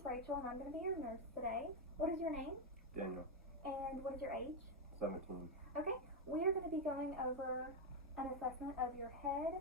is Rachel, and I'm going to be your nurse today. What is your name? Daniel. And what is your age? 17. Okay. We are going to be going over an assessment of your head,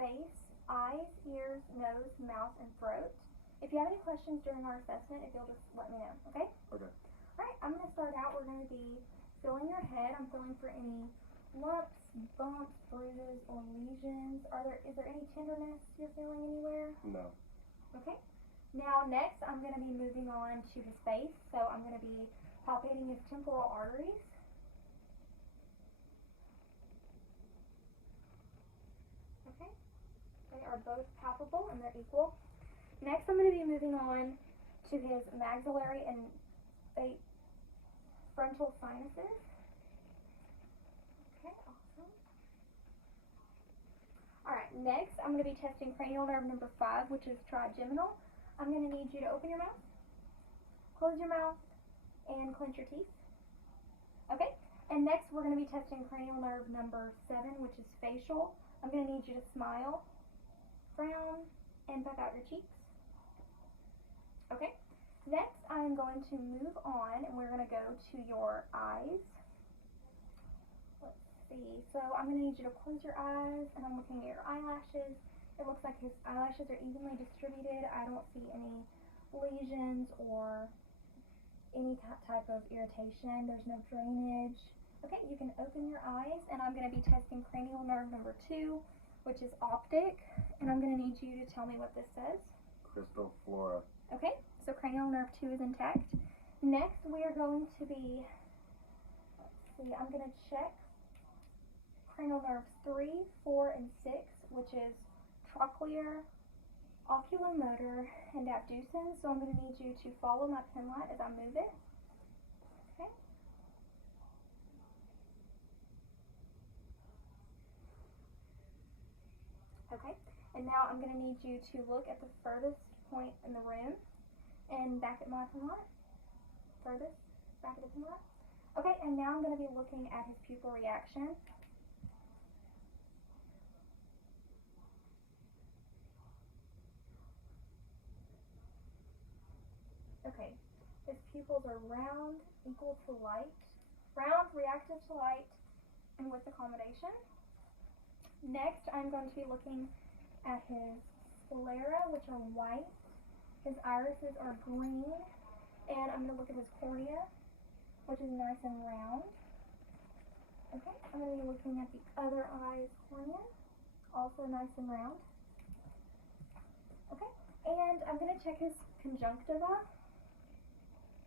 face, eyes, ears, nose, mouth, and throat. If you have any questions during our assessment, if you'll just let me know, okay? Okay. Alright, I'm going to start out. We're going to be feeling your head. I'm feeling for any lumps, bumps, bruises, or lesions. Is there any tenderness you're feeling anywhere? No. Okay. Now next I'm going to be moving on to his face. So I'm going to be palpating his temporal arteries. Okay. They are both palpable and they're equal. Next I'm going to be moving on to his maxillary and frontal sinuses. Okay, awesome. Alright, next I'm going to be testing cranial nerve number 5, which is trigeminal. I'm going to need you to open your mouth, close your mouth, and clench your teeth. Okay, and next we're going to be testing cranial nerve number 7, which is facial. I'm going to need you to smile, frown, and puff out your cheeks. Okay, next I'm going to move on and we're going to go to your eyes. Let's see, so I'm going to need you to close your eyes, and I'm looking at your eyelashes. It looks like his eyelashes are evenly distributed. I don't see any lesions or any type of irritation. There's no drainage. Okay, you can open your eyes, and I'm going to be testing cranial nerve number 2, which is optic, and I'm going to need you to tell me what this says. Crystal flora. Okay, so cranial nerve 2 is intact. Next, we are going to be, let's see, I'm going to check cranial nerves 3, 4, and 6, which is trochlear, oculomotor, and abducens. So I'm going to need you to follow my pen light as I move it. Okay. Okay. And now I'm going to need you to look at the furthest point in the room and back at my pen light. Furthest, back at the pen light. Okay, and now I'm going to be looking at his pupil reaction. Okay, his pupils are round, equal to light, round, reactive to light, and with accommodation. Next, I'm going to be looking at his sclera, which are white. His irises are green, and I'm going to look at his cornea, which is nice and round. Okay, I'm going to be looking at the other eye's cornea, also nice and round. Okay, and I'm going to check his conjunctiva,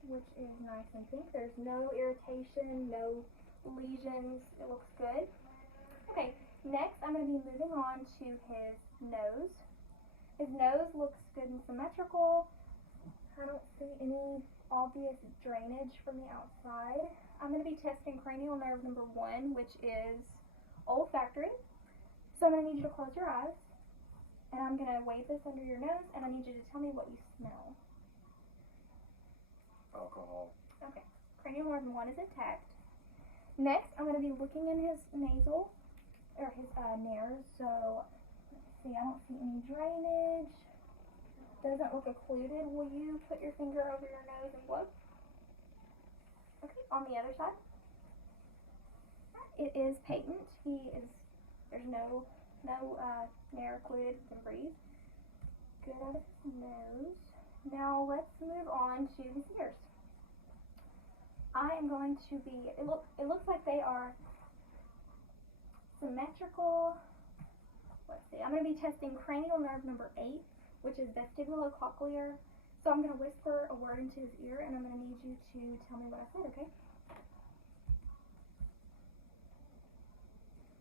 which is nice and pink. There's no irritation, no lesions. It looks good. Okay, next I'm going to be moving on to his nose. His nose looks good and symmetrical. I don't see any obvious drainage from the outside. I'm going to be testing cranial nerve number 1, which is olfactory. So I'm going to need you to close your eyes, and I'm going to wave this under your nose, and I need you to tell me what you smell. Alcohol. Okay, cranial nerve 1 is intact. Next, I'm going to be looking in his nasal, or his nares. So, let's see, I don't see any drainage. Doesn't look occluded. Will you put your finger over your nose and blow? Okay, on the other side. It is patent. There's no nare occluded. He can breathe. Good out of his nose. Now let's move on to his ears. I am going to be, it looks like they are symmetrical. Let's see, I'm going to be testing cranial nerve number 8, which is vestibulocochlear. So I'm going to whisper a word into his ear, and I'm going to need you to tell me what I said, okay?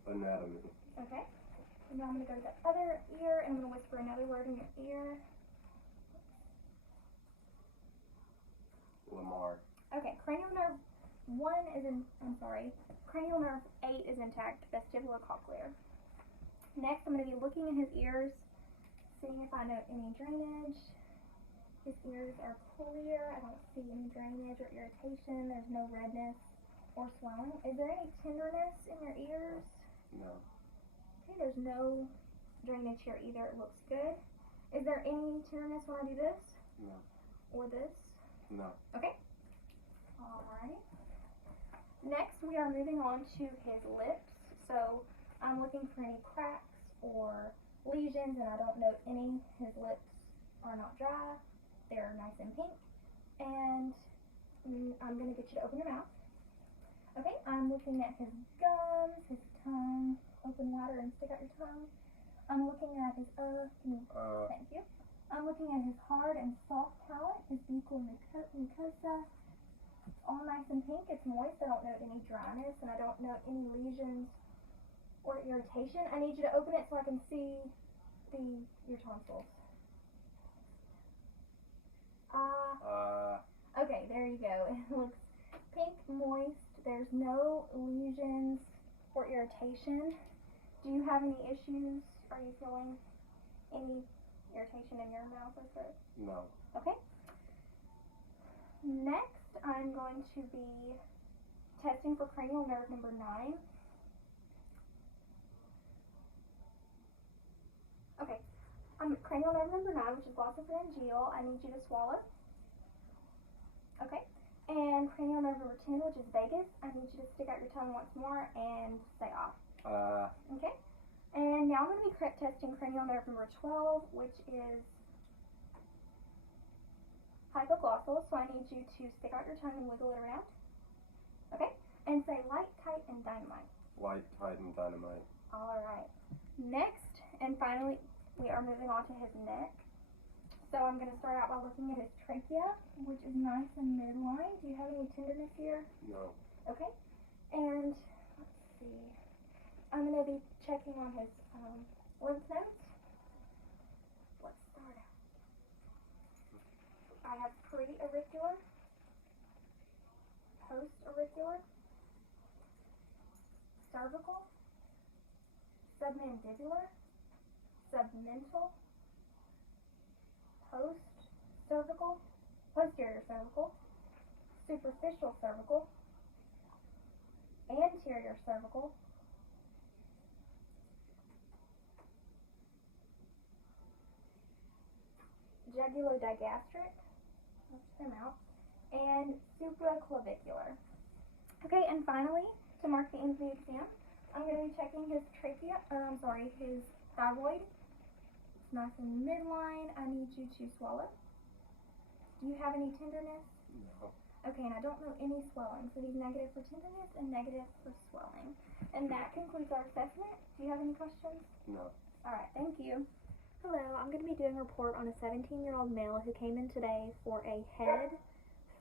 Anatomy. Okay. And now I'm going to go to the other ear, and I'm going to whisper another word in your ear. Lamar. Okay, cranial nerve 8 is intact, vestibulocochlear. Next, I'm going to be looking in his ears, seeing if I know any drainage. His ears are clear. I don't see any drainage or irritation. There's no redness or swelling. Is there any tenderness in your ears? No. Okay, there's no drainage here either. It looks good. Is there any tenderness when I do this? No. Or this? No. Okay. Alright. Next, we are moving on to his lips. So, I'm looking for any cracks or lesions, and I don't note any. His lips are not dry. They're nice and pink. And I'm going to get you to open your mouth. Okay, I'm looking at his gums, his tongue. Open wider and stick out your tongue. I'm looking at his, thank you. I'm looking at his hard and soft palate, his buccal mucosa. It's all nice and pink. It's moist. I don't note any dryness, and I don't note any lesions or irritation. I need you to open it so I can see your tonsils. Okay, there you go. It looks pink, moist. There's no lesions or irritation. Do you have any issues? Are you feeling any irritation in your mouth or throat? No. Okay. Next, I'm going to be testing for cranial nerve number 9. Okay. Cranial nerve number 9, which is glossopharyngeal. I need you to swallow. Okay. And cranial nerve number 10, which is vagus. I need you to stick out your tongue once more and say off. Okay. And now I'm going to be testing cranial nerve number 12, which is hypoglossal. So I need you to stick out your tongue and wiggle it around. Okay. And say light, tight, and dynamite. Light, tight, and dynamite. Alright. Next, and finally, we are moving on to his neck. So I'm going to start out by looking at his trachea, which is nice and midline. Do you have any tenderness here? No. Okay. And let's see. I'm going to be checking on his lymph nodes. Let's start out. I have pre-auricular, post-auricular, cervical, submandibular, submental, post-cervical, posterior cervical, superficial cervical, anterior cervical, jugulo-digastric, let's them out, and supraclavicular. Okay, and finally, to mark the end of the exam, I'm going to be checking his his thyroid. It's nice and midline. I need you to swallow. Do you have any tenderness? No. Okay, and I don't know any swelling, so he's negative for tenderness and negative for swelling. And that concludes our assessment. Do you have any questions? No. Alright, thank you. Hello, I'm going to be doing a report on a 17-year-old male who came in today for a head,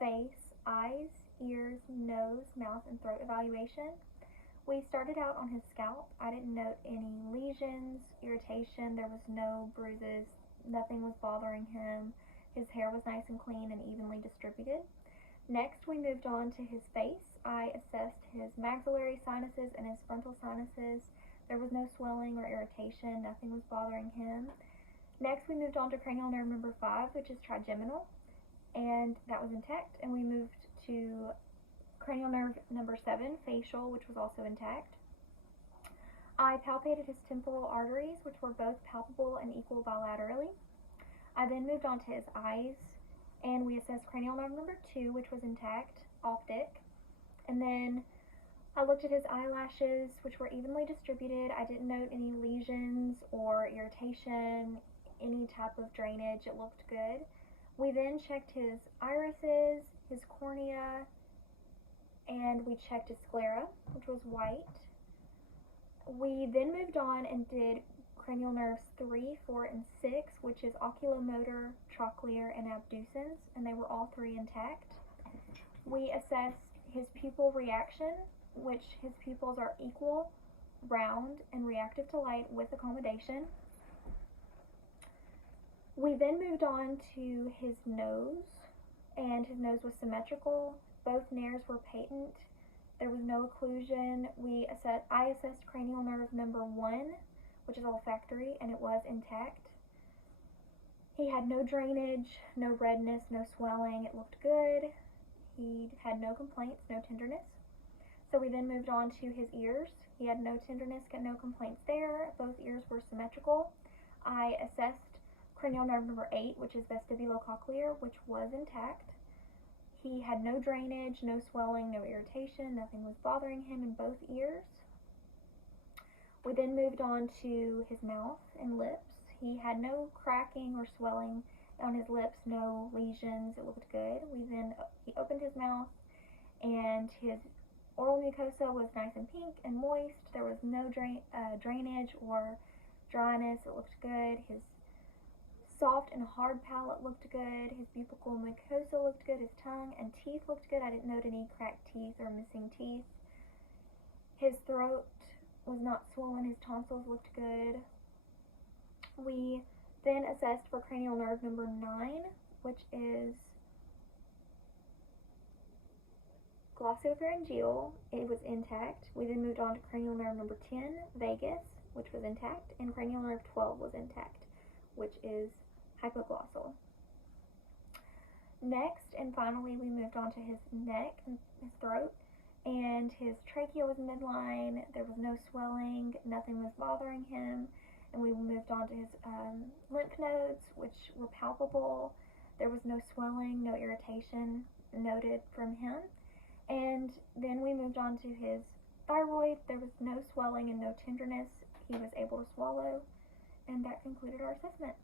face, eyes, ears, nose, mouth, and throat evaluation. We started out on his scalp. I didn't note any lesions, irritation, there was no bruises, nothing was bothering him. His hair was nice and clean and evenly distributed. Next, we moved on to his face. I assessed his maxillary sinuses and his frontal sinuses. There was no swelling or irritation, nothing was bothering him. Next, we moved on to cranial nerve number 5, which is trigeminal, and that was intact. And we moved to cranial nerve number 7, facial, which was also intact. I palpated his temporal arteries, which were both palpable and equal bilaterally. I then moved on to his eyes, and we assessed cranial nerve number 2, which was intact, optic. And then I looked at his eyelashes, which were evenly distributed. I didn't note any lesions or irritation, any type of drainage. It looked good. We then checked his irises, his cornea, and we checked his sclera, which was white. We then moved on and did cranial nerves 3, 4, and 6, which is oculomotor, trochlear, and abducens, and they were all 3 intact. We assessed his pupil reaction, which his pupils are equal, round, and reactive to light with accommodation. We then moved on to his nose, and his nose was symmetrical. Both nares were patent. There was no occlusion. I assessed cranial nerve number 1, which is olfactory, and it was intact. He had no drainage, no redness, no swelling. It looked good. He had no complaints, no tenderness. So we then moved on to his ears. He had no tenderness, no complaints there. Both ears were symmetrical. I assessed cranial nerve number 8, which is vestibulocochlear, which was intact. He had no drainage, no swelling, no irritation, nothing was bothering him in both ears. We then moved on to his mouth and lips. He had no cracking or swelling on his lips, no lesions, it looked good. He opened his mouth, and his oral mucosa was nice and pink and moist. There was no drainage or dryness, it looked good. His soft and hard palate looked good. His buccal mucosa looked good. His tongue and teeth looked good. I didn't note any cracked teeth or missing teeth. His throat was not swollen. His tonsils looked good. We then assessed for cranial nerve number 9, which is glossopharyngeal. It was intact. We then moved on to cranial nerve number 10, vagus, which was intact, and cranial nerve 12 was intact, which is hypoglossal. Next, and finally, we moved on to his neck and his throat, and his trachea was midline. There was no swelling, nothing was bothering him, and we moved on to his lymph nodes, which were palpable. There was no swelling, no irritation noted from him. And then we moved on to his thyroid. There was no swelling and no tenderness. He was able to swallow, and that concluded our assessment.